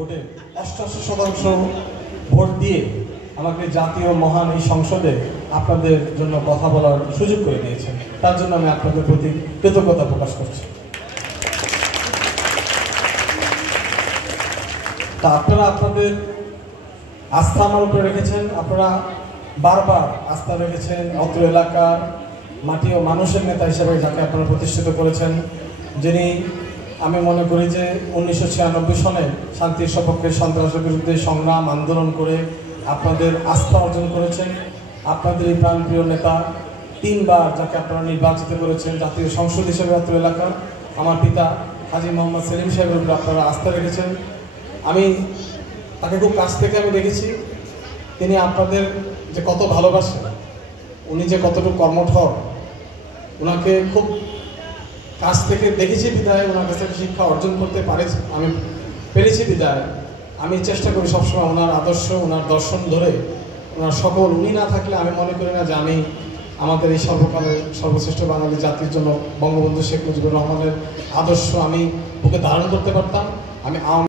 ভোটে 88% ভোট দিয়ে আমাকে জাতীয় মহান এই সংসদে আপনাদের জন্য কথা বলার সুযোগ করে দিয়েছেন। তার জন্য আমি আপনাদের প্রতি কৃতজ্ঞতা প্রকাশ করছি। তা আপনারা আপনাদের আস্থা আমার উপরে রেখেছেন, আপনারা বারবার আস্থা রেখেছেন অত্র এলাকার মাটি ও মানুষের নেতা হিসেবে যাকে আপনারা প্রতিষ্ঠিত করেছেন, যিনি আমি মনে করি যে 1996 সনে শান্তির সপক্ষে সন্ত্রাসের বিরুদ্ধে সংগ্রাম আন্দোলন করে আপনাদের আস্থা অর্জন করেছেন। আপনাদের এই প্রাণপ্রিয় নেতা 3 বার যাকে আপনারা নির্বাচিত করেছেন জাতীয় সংসদ হিসেবে অত্র এলাকার আমার পিতা হাজী মোহাম্মদ সেলিম সাহেবের উপরে আপনারা আস্থা রেখেছেন। আমি তাকে খুব কাছ থেকে আমি দেখেছি, তিনি আপনাদের যে কত ভালোবাসেন, উনি যে কতটুকু কর্মঠর, ওনাকে খুব কাছ থেকে দেখেছি বিদায় ওনার কাছ থেকে শিক্ষা অর্জন করতে আমি পেরেছি বিদায় আমি চেষ্টা করি সবসময় ওনার আদর্শ ওনার দর্শন ধরে ওনার সকল উনি না থাকলে আমি মনে করি না যে আমি আমাদের এই সর্বকালের সর্বশ্রেষ্ঠ বাঙালি জাতির জন্য বঙ্গবন্ধু শেখ মুজিবুর রহমানের আদর্শ আমি বুকে ধারণ করতে পারতাম। আমি